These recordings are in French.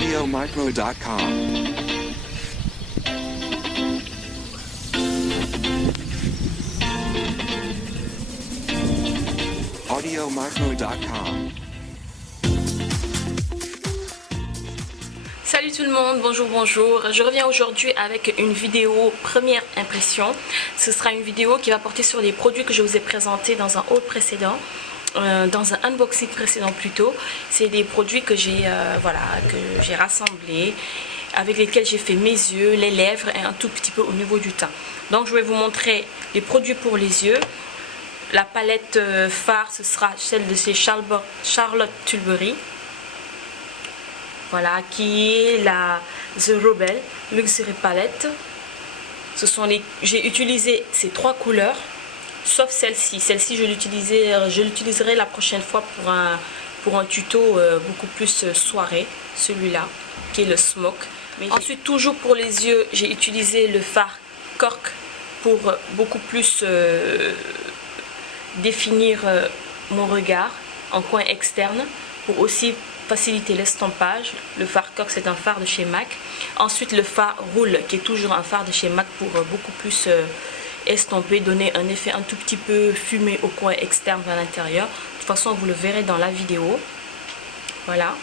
AudioMicro.com. AudioMicro.com. Salut tout le monde, bonjour, bonjour. Je reviens aujourd'hui avec une vidéo première impression. Ce sera une vidéo qui va porter sur les produits que je vous ai présentés dans un haul précédent. Dans un unboxing précédent plutôt. C'est des produits que j'ai rassemblés, avec lesquels j'ai fait mes yeux, les lèvres et un tout petit peu au niveau du teint. Donc je vais vous montrer les produits pour les yeux. La palette phare, ce sera celle de chez Charlotte Tilbury. Voilà, qui est la The Rebel Luxury Palette. J'ai utilisé ces trois couleurs, sauf celle-ci. Celle-ci, je l'utiliserai la prochaine fois pour un tuto beaucoup plus soirée, celui-là, qui est le Smoke. Ensuite, toujours pour les yeux, j'ai utilisé le fard Cork pour beaucoup plus définir mon regard en coin externe, pour aussi faciliter l'estampage. Le fard Cork, c'est un fard de chez MAC. Ensuite, le fard Roule, qui est toujours un fard de chez MAC pour beaucoup plus estomper, donner un effet un tout petit peu fumé au coin externe vers l'intérieur. De toute façon, vous le verrez dans la vidéo. Voilà.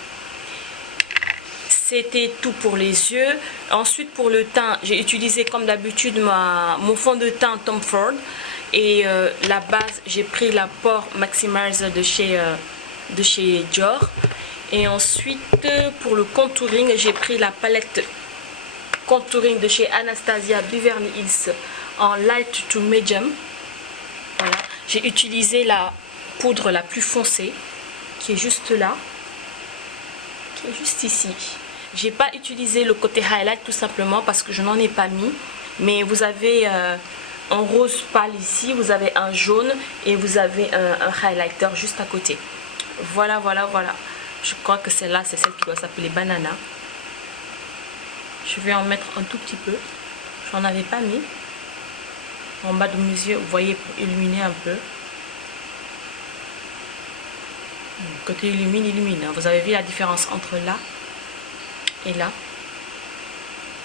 C'était tout pour les yeux. Ensuite, pour le teint, j'ai utilisé comme d'habitude mon fond de teint Tom Ford. Et la base, j'ai pris la Pore Maximizer de chez Dior. Et ensuite, pour le contouring, j'ai pris la palette contouring de chez Anastasia Beverly Hills en light to medium. Voilà. J'ai utilisé la poudre la plus foncée, qui est juste là, qui est juste ici. J'ai pas utilisé le côté highlight tout simplement parce que je n'en ai pas mis. Mais vous avez un rose pâle ici, vous avez un jaune et vous avez un highlighter juste à côté. Voilà, voilà, voilà. Je crois que celle-là, c'est celle qui doit s'appeler Banana. Je vais en mettre un tout petit peu. J'en avais pas mis. En bas de mes yeux, vous voyez, pour illuminer un peu. Côté illumine. Vous avez vu la différence entre là et là.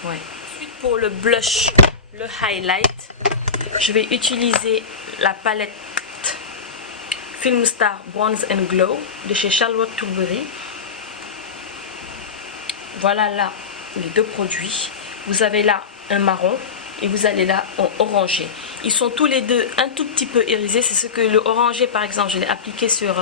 Ouais. Ensuite, pour le blush, le highlight, je vais utiliser la palette Film Star Bronze and Glow de chez Charlotte Tilbury. Voilà là les deux produits. Vous avez là un marron et vous allez là en orangé. Ils sont tous les deux un tout petit peu irisés. C'est ce que le orangé, par exemple, je l'ai appliqué sur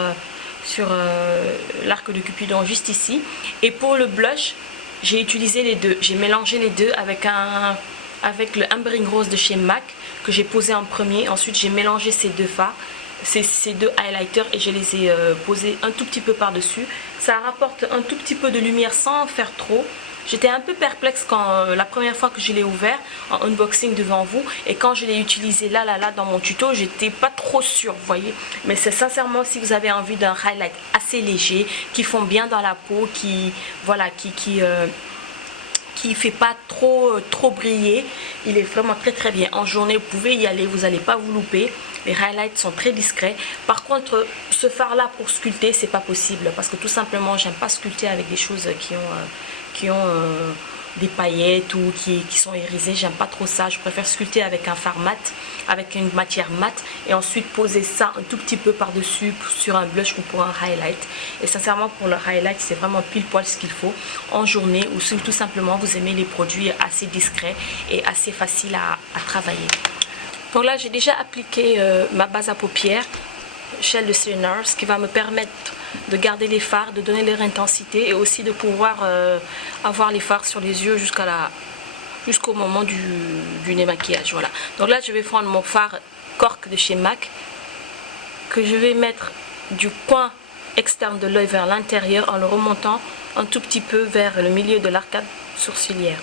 l'arc de Cupidon juste ici. Et pour le blush, j'ai utilisé les deux. J'ai mélangé les deux avec le Ambering Rose de chez MAC que j'ai posé en premier. Ensuite, j'ai mélangé ces deux fards, ces deux highlighters, et je les ai posés un tout petit peu par-dessus. Ça rapporte un tout petit peu de lumière sans en faire trop. J'étais un peu perplexe quand la première fois que je l'ai ouvert en unboxing devant vous, et quand je l'ai utilisé là dans mon tuto, j'étais pas trop sûre, vous voyez. Mais c'est sincèrement, si vous avez envie d'un highlight assez léger, qui fond bien dans la peau, qui fait pas trop briller, il est vraiment très bien. En journée, vous pouvez y aller, vous n'allez pas vous louper. Les highlights sont très discrets. Par contre, ce fard là pour sculpter, c'est pas possible, parce que tout simplement, j'aime pas sculpter avec des choses qui ont des paillettes ou qui sont irisées. J'aime pas trop ça. Je préfère sculpter avec un fard mat, avec une matière mate, et ensuite poser ça un tout petit peu par dessus sur un blush ou pour un highlight. Et sincèrement, pour le highlight, c'est vraiment pile poil ce qu'il faut en journée, ou si tout simplement vous aimez les produits assez discrets et assez faciles à travailler. Donc là, j'ai déjà appliqué ma base à paupières Shell de Sienner, ce qui va me permettre de garder les fards, de donner leur intensité, et aussi de pouvoir avoir les fards sur les yeux jusqu'au moment du démaquillage. Voilà. Donc là, je vais prendre mon fard Cork de chez MAC, que je vais mettre du coin externe de l'œil vers l'intérieur en le remontant un tout petit peu vers le milieu de l'arcade sourcilière.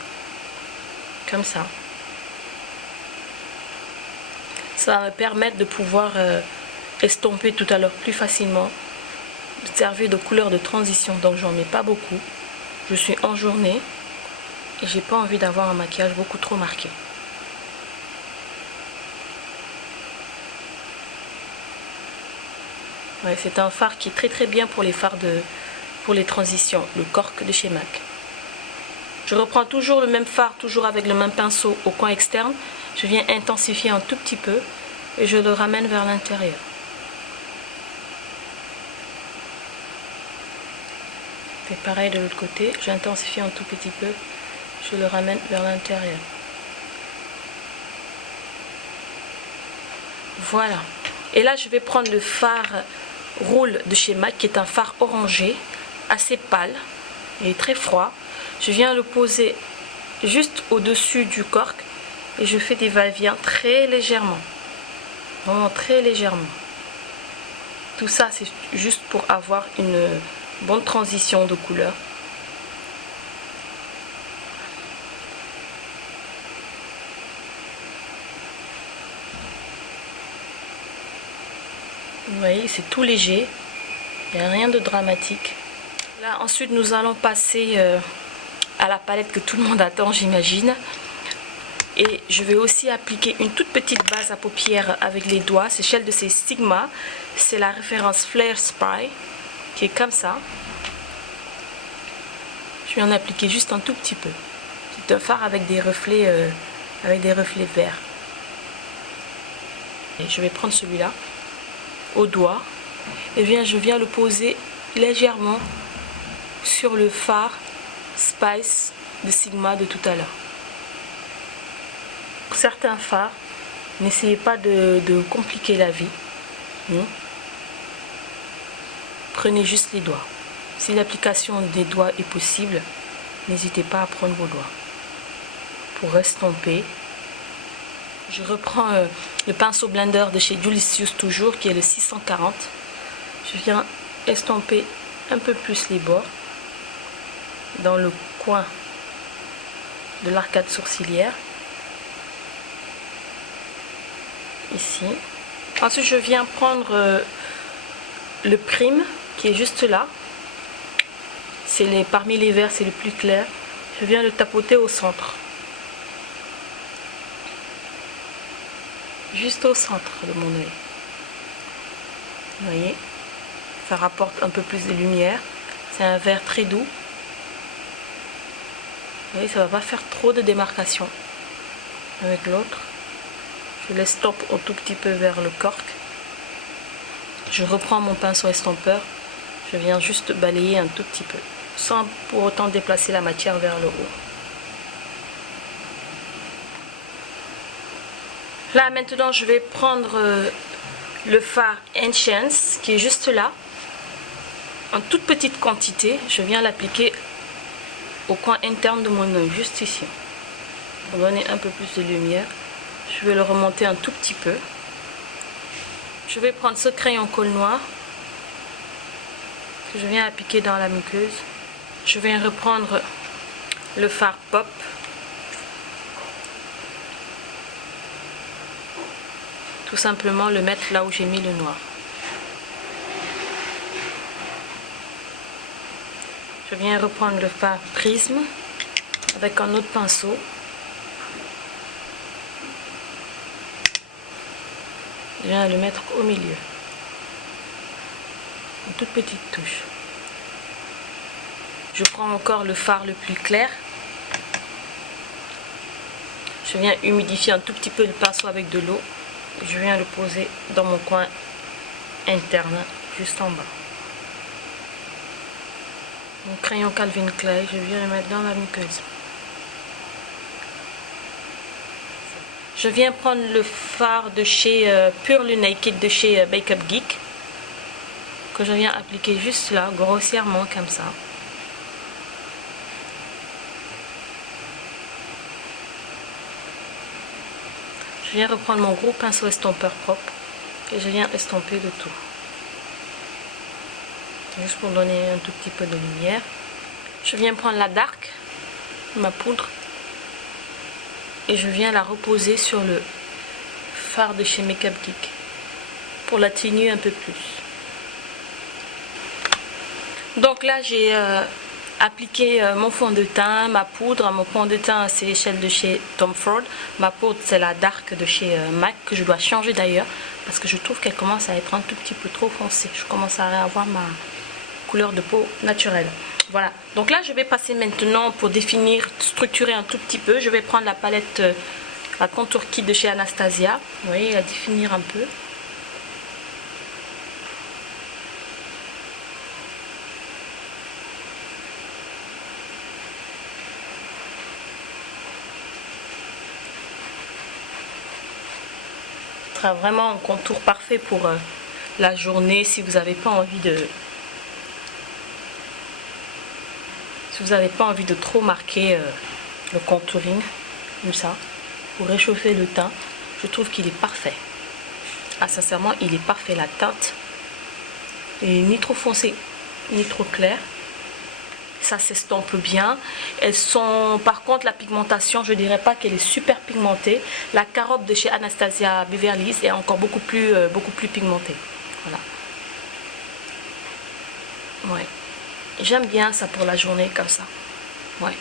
Comme ça. Ça va me permettre de pouvoir estomper tout à l'heure plus facilement, servir de couleur de transition. Donc j'en mets pas beaucoup. Je suis en journée et j'ai pas envie d'avoir un maquillage beaucoup trop marqué. Ouais, c'est un fard qui est très bien pour les fards pour les transitions, le Cork de chez MAC. Je reprends toujours le même fard, toujours avec le même pinceau au coin externe. Je viens intensifier un tout petit peu et je le ramène vers l'intérieur. Je fais pareil de l'autre côté, j'intensifie un tout petit peu, je le ramène vers l'intérieur. Voilà. Et là, je vais prendre le fard Roule de chez MAC, qui est un fard orangé, assez pâle et très froid. Je viens le poser juste au-dessus du cork et je fais des va-et-vient très légèrement. Vraiment très légèrement. Tout ça, c'est juste pour avoir une bonne transition de couleur. Vous voyez, c'est tout léger. Il n'y a rien de dramatique. Là, ensuite, nous allons passer à la palette que tout le monde attend, j'imagine. Et je vais aussi appliquer une toute petite base à paupières avec les doigts. C'est celle de ces Sigma. C'est la référence Flare Spray, qui est comme ça. Je vais en appliquer juste un tout petit peu. C'est un fard avec des reflets verts. Et je vais prendre celui-là au doigt et je viens le poser légèrement sur le fard Spice de Sigma de tout à l'heure. Pour certains fards, n'essayez pas de compliquer la vie. Prenez juste les doigts. Si l'application des doigts est possible, n'hésitez pas à prendre vos doigts. Pour estomper, je reprends le pinceau blender de chez Dulicious toujours, qui est le 640. Je viens estomper un peu plus les bords dans le coin de l'arcade sourcilière. Ici. Ensuite, je viens prendre le prime qui est juste là. Parmi les verts, c'est le plus clair. Je viens le tapoter au centre. Juste au centre de mon œil. Vous voyez, ça rapporte un peu plus de lumière. C'est un vert très doux. Vous voyez, ça ne va pas faire trop de démarcation. Avec l'autre, je l'estompe un tout petit peu vers le cork. Je reprends mon pinceau estompeur. Je viens juste balayer un tout petit peu, sans pour autant déplacer la matière vers le haut. Là maintenant, je vais prendre le fard Enchance qui est juste là, en toute petite quantité. Je viens l'appliquer au coin interne de mon œil, juste ici, pour donner un peu plus de lumière. Je vais le remonter un tout petit peu. Je vais prendre ce crayon colle noir que je viens appliquer dans la muqueuse. Je vais reprendre le fard Pop. Tout simplement le mettre là où j'ai mis le noir. Je viens reprendre le fard Prisme avec un autre pinceau. Je viens le mettre au milieu. Une toute petite touche. Je prends encore le fard le plus clair. Je viens humidifier un tout petit peu le pinceau avec de l'eau. Je viens le poser dans mon coin interne, juste en bas. Mon crayon Calvin Klein, je viens le mettre dans la muqueuse. Je viens prendre le fard de chez Pure Naked de chez Make Up Geek, que je viens appliquer juste là, grossièrement comme ça. Je viens reprendre mon gros pinceau estompeur propre et je viens estomper le tout. Juste pour donner un tout petit peu de lumière. Je viens prendre la Dark, ma poudre, et je viens la reposer sur le fard de chez Make Up Geek pour l'atténuer un peu plus. Donc là, j'ai appliquer mon fond de teint, ma poudre. Mon fond de teint, c'est celle de chez Tom Ford. Ma poudre, c'est la Dark de chez MAC, que je dois changer d'ailleurs parce que je trouve qu'elle commence à être un tout petit peu trop foncée. Je commence à avoir ma couleur de peau naturelle. Voilà, donc là je vais passer maintenant pour définir, structurer un tout petit peu. Je vais prendre la palette, la Contour Kit de chez Anastasia. Vous voyez, à définir un peu. Ce sera vraiment un contour parfait pour la journée si vous n'avez pas envie de... Si vous n'avez pas envie de trop marquer le contouring, comme ça, pour réchauffer le teint, je trouve qu'il est parfait. Ah, sincèrement, il est parfait. La teinte est ni trop foncée, ni trop claire. Ça s'estompe bien. Elles sont, par contre, la pigmentation, je dirais pas qu'elle est super pigmentée. La carotte de chez Anastasia Beverly Hills est encore beaucoup plus pigmentée. Voilà. Ouais. J'aime bien ça pour la journée comme ça. Ouais,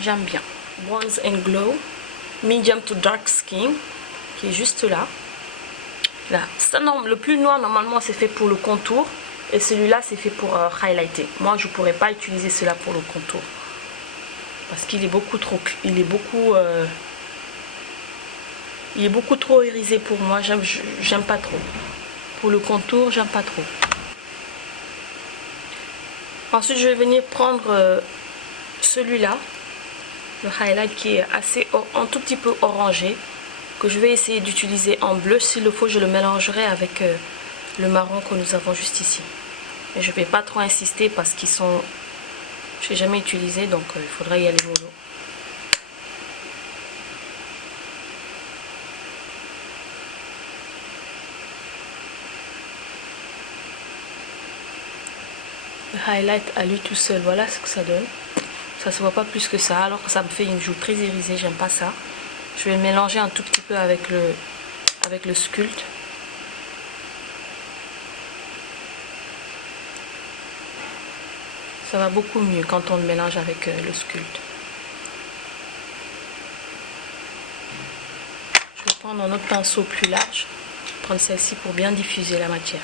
j'aime bien. Bronze and Glow, Medium to Dark Skin, qui est juste là. Là, ça, non, le plus noir normalement c'est fait pour le contour et celui-là c'est fait pour highlighter. Moi je pourrais pas utiliser cela pour le contour parce qu'il est beaucoup trop, il est beaucoup trop irisé pour moi. J'aime pas trop. Pour le contour, j'aime pas trop. Ensuite, je vais venir prendre celui-là, le highlight qui est assez un tout petit peu orangé, que je vais essayer d'utiliser en bleu. S'il le faut, je le mélangerai avec le marron que nous avons juste ici. Mais je ne vais pas trop insister parce qu'ils sont... Je n'ai jamais utilisé, donc il faudra y aller mollo. Le highlight à lui tout seul, voilà ce que ça donne. Ça se voit pas plus que ça, alors que ça me fait une joue très irisée, j'aime pas ça. Je vais le mélanger un tout petit peu avec le Sculpt. Ça va beaucoup mieux quand on le mélange avec le Sculpt. Je vais prendre un autre pinceau plus large, prendre celle-ci pour bien diffuser la matière.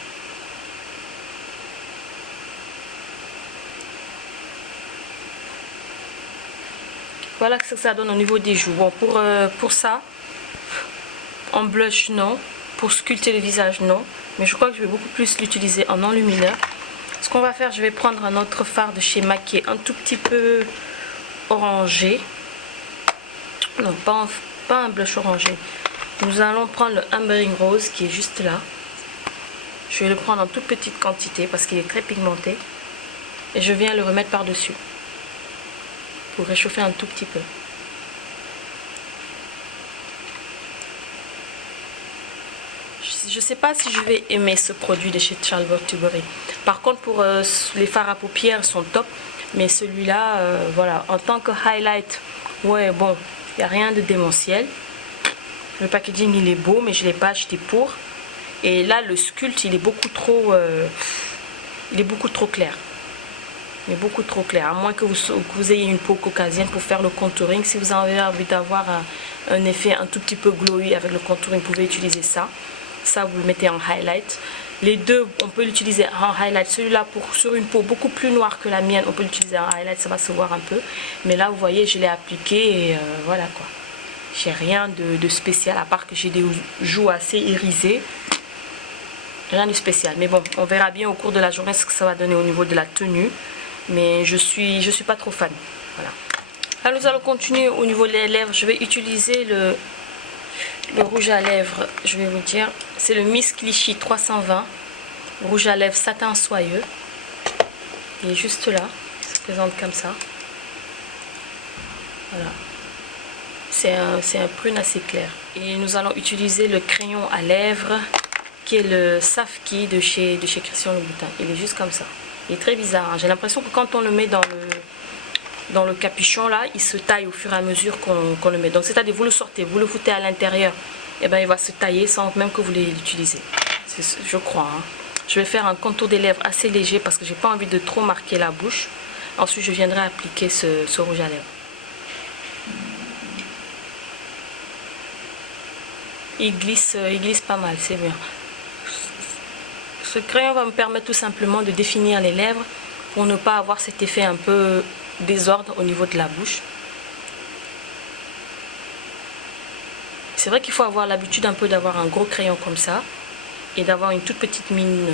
Voilà ce que ça donne au niveau des joues. Bon, pour ça, en blush, non. Pour sculpter le visage, non. Mais je crois que je vais beaucoup plus l'utiliser en enlumineur. Ce qu'on va faire, je vais prendre un autre fard de chez MAC qui est un tout petit peu orangé. Non, pas un blush orangé. Nous allons prendre le Ambering Rose qui est juste là. Je vais le prendre en toute petite quantité parce qu'il est très pigmenté. Et je viens le remettre par-dessus. Pour réchauffer un tout petit peu. Je ne sais pas si je vais aimer ce produit de chez Charlotte Tilbury. Par contre, pour les fards à paupières, ils sont top. Mais celui-là, voilà, en tant que highlight, ouais, bon, il n'y a rien de démentiel. Le packaging, il est beau, mais je ne l'ai pas acheté pour. Et là, le Sculpt, il est beaucoup trop clair. Mais beaucoup trop clair, à moins que vous ayez une peau caucasienne pour faire le contouring. Si vous avez envie d'avoir un effet un tout petit peu glowy avec le contouring, vous pouvez utiliser ça. Ça, vous le mettez en highlight. Les deux, on peut l'utiliser en highlight. Celui-là, sur une peau beaucoup plus noire que la mienne, on peut l'utiliser en highlight, ça va se voir un peu. Mais là, vous voyez, je l'ai appliqué et voilà quoi. J'ai rien de spécial, à part que j'ai des joues assez irisées. Rien de spécial. Mais bon, on verra bien au cours de la journée ce que ça va donner au niveau de la tenue. Mais je suis pas trop fan. Voilà. Là, nous allons continuer au niveau des lèvres. Je vais utiliser le rouge à lèvres. Je vais vous dire, c'est le Miss Clichy 320 rouge à lèvres satin soyeux. Il est juste là. Il se présente comme ça. Voilà. C'est un prune assez clair. Et nous allons utiliser le crayon à lèvres qui est le Safki de chez Christian Louboutin. Il est juste comme ça. Il est très bizarre, hein. J'ai l'impression que quand on le met dans le capuchon là, il se taille au fur et à mesure qu'on le met. Donc c'est-à-dire vous le sortez, vous le foutez à l'intérieur, et ben il va se tailler sans même que vous l'utilisez. Je crois. Hein. Je vais faire un contour des lèvres assez léger parce que j'ai pas envie de trop marquer la bouche. Ensuite je viendrai appliquer ce rouge à lèvres. Il glisse pas mal, c'est bien. Ce crayon va me permettre tout simplement de définir les lèvres pour ne pas avoir cet effet un peu désordre au niveau de la bouche. C'est vrai qu'il faut avoir l'habitude un peu d'avoir un gros crayon comme ça et d'avoir une toute petite mine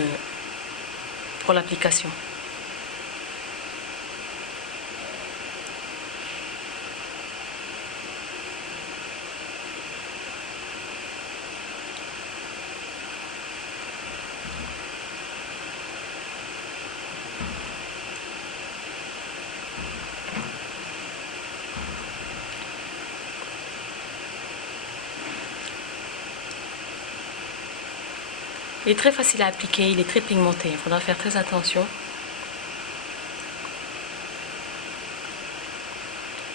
pour l'application. Il est très facile à appliquer, il est très pigmenté, il faudra faire très attention.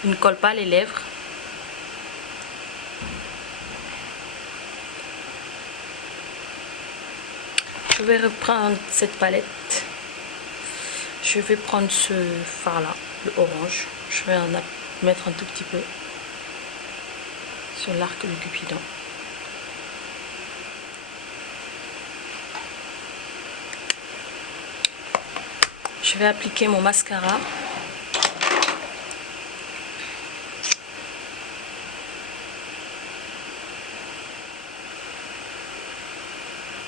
Il ne colle pas les lèvres. Je vais reprendre cette palette. Je vais prendre ce fard là, le orange. Je vais en mettre un tout petit peu sur l'arc de Cupidon. Je vais appliquer mon mascara.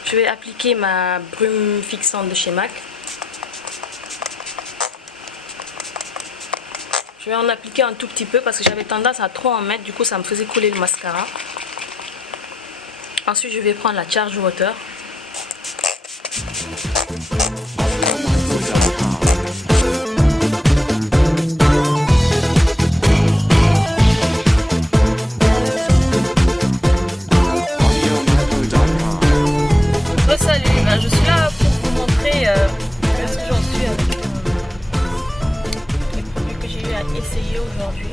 Je vais appliquer ma brume fixante de chez MAC. Je vais en appliquer un tout petit peu parce que j'avais tendance à trop en mettre, du coup ça me faisait couler le mascara. Ensuite je vais prendre la Charge Water. Je suis là pour vous montrer ce que j'en suis avec les produits que j'ai eu à essayer aujourd'hui.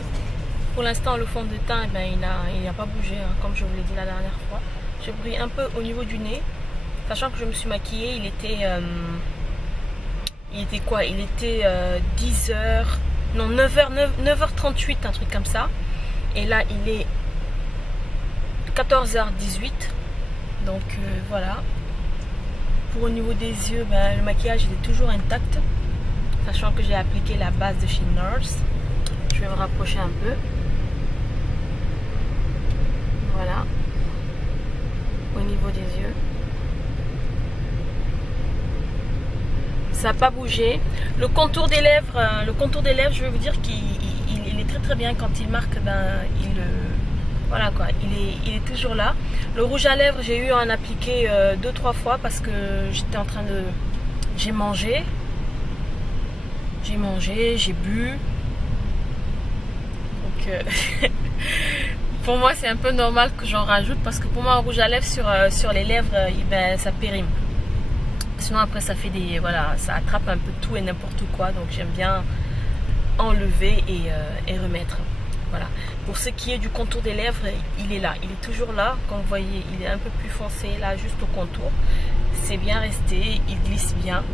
Pour l'instant, le fond de teint, il n'a pas bougé, hein, comme je vous l'ai dit la dernière fois. J'ai brillé un peu au niveau du nez, sachant que je me suis maquillée. Il était quoi? Il était 10h, non 9h38, un truc comme ça. Et là, il est 14h18. Donc voilà. Au niveau des yeux, le maquillage il est toujours intact, sachant que j'ai appliqué la base de chez Nars. Je vais me rapprocher un peu. Voilà. Au niveau des yeux, ça n'a pas bougé. Le contour des lèvres, je vais vous dire qu'il est très très bien quand il marque. Voilà quoi, il est toujours là. Le rouge à lèvres, j'ai eu à en appliquer 2-3 fois parce que j'étais en train de... J'ai mangé, j'ai bu. Donc pour moi c'est un peu normal que j'en rajoute parce que pour moi un rouge à lèvres sur les lèvres, ça périme. Sinon après ça fait des... Voilà, ça attrape un peu tout et n'importe quoi. Donc j'aime bien enlever et remettre. Voilà. Pour ce qui est du contour des lèvres, il est là, il est toujours là. Comme vous voyez, il est un peu plus foncé là, juste au contour. C'est bien resté, il glisse bien.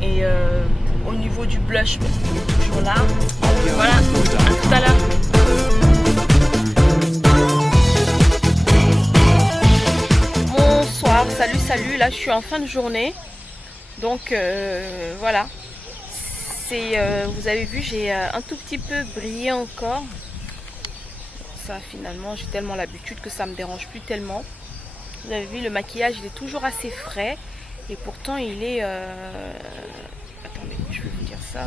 Et au niveau du blush, il est toujours là. Voilà, à tout à l'heure. Bonsoir, salut, là je suis en fin de journée. Donc voilà. Vous avez vu, j'ai un tout petit peu brillé encore. Ça finalement, j'ai tellement l'habitude que ça me dérange plus tellement. Vous avez vu, le maquillage il est toujours assez frais. Et pourtant il est... Attendez, je vais vous dire ça.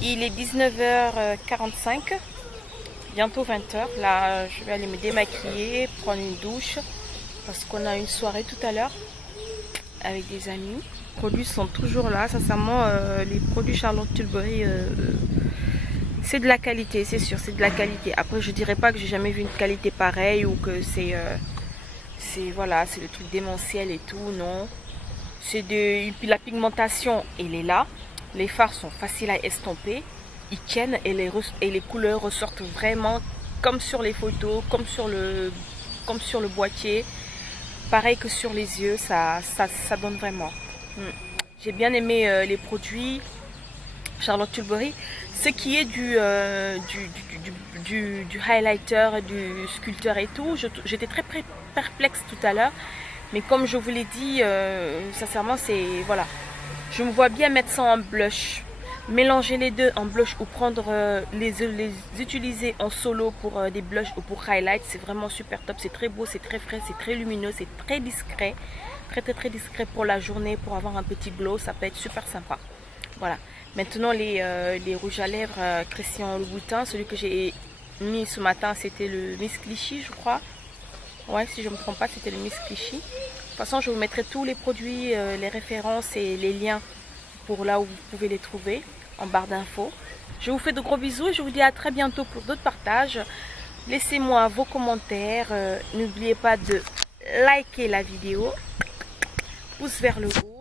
Il est 19h45. Bientôt 20h. Là, je vais aller me démaquiller, prendre une douche. Parce qu'on a une soirée tout à l'heure avec des amis. Les produits sont toujours là. Sincèrement, les produits Charlotte Tilbury, c'est de la qualité, c'est sûr, c'est de la qualité. Après, je dirais pas que j'ai jamais vu une qualité pareille ou que c'est voilà, c'est le truc démentiel et tout, non. Et puis la pigmentation, elle est là. Les fards sont faciles à estomper, ils tiennent et les couleurs ressortent vraiment comme sur les photos, comme sur le boîtier. Pareil que sur les yeux, ça donne vraiment. J'ai bien aimé les produits Charlotte Tilbury. Ce qui est du highlighter, du sculpteur et tout, j'étais très perplexe tout à l'heure. Mais comme je vous l'ai dit, sincèrement, c'est voilà. Je me vois bien mettre ça en blush. Mélanger les deux en blush ou prendre les utiliser en solo pour des blushs ou pour highlight. C'est vraiment super top. C'est très beau, c'est très frais, c'est très lumineux, c'est très discret. Très discret pour la journée, pour avoir un petit glow. Ça peut être super sympa. Voilà. Maintenant, les rouges à lèvres Christian Louboutin. Celui que j'ai mis ce matin, c'était le Miss Clichy, je crois. Ouais, si je ne me trompe pas, c'était le Miss Clichy. De toute façon, je vous mettrai tous les produits, les références et les liens pour là où vous pouvez les trouver en barre d'infos. Je vous fais de gros bisous et je vous dis à très bientôt pour d'autres partages. Laissez-moi vos commentaires. N'oubliez pas de liker la vidéo. Pouce vers le haut.